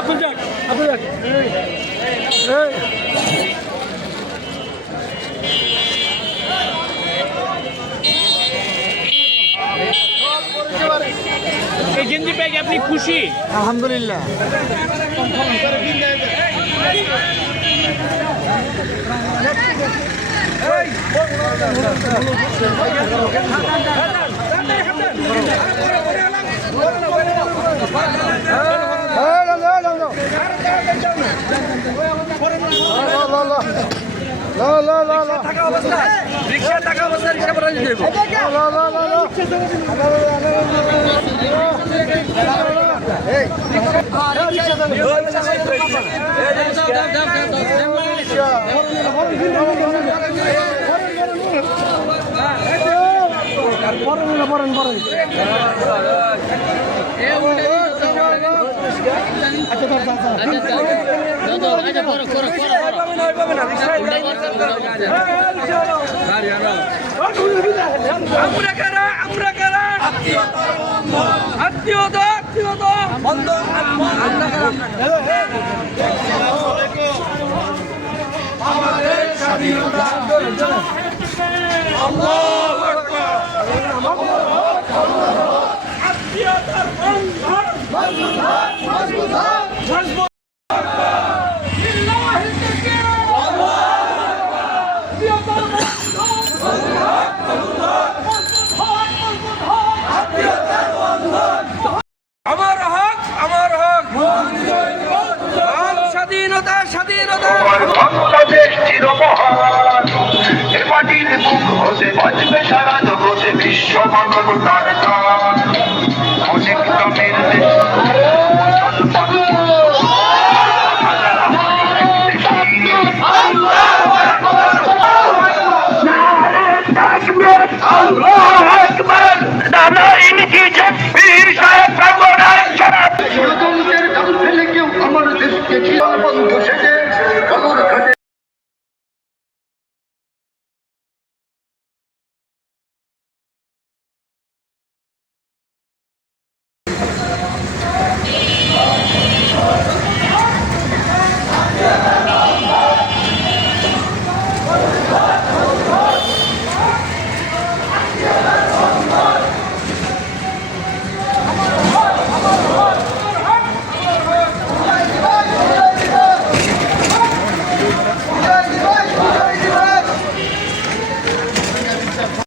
আপনি যাক আপনি যাক এই গেঞ্জি পেয়ে আপনি খুশি? আলহামদুলিল্লাহ। রিক্সা টাকা অবস্থা রিক্সা করে আমরা কারা আমরা আত্মীয়তা আত্মীয়তা। বন্ধ। আমরা কারা আত্মীয়তার বন্ধন আমার হক আমার হক আম স্বাধীনতা। বাংলাদেশ চিরমহান। এ মাটির বুক হতে বাজবে সারা জগতে বিশ্ব মানবতার অনেক দামে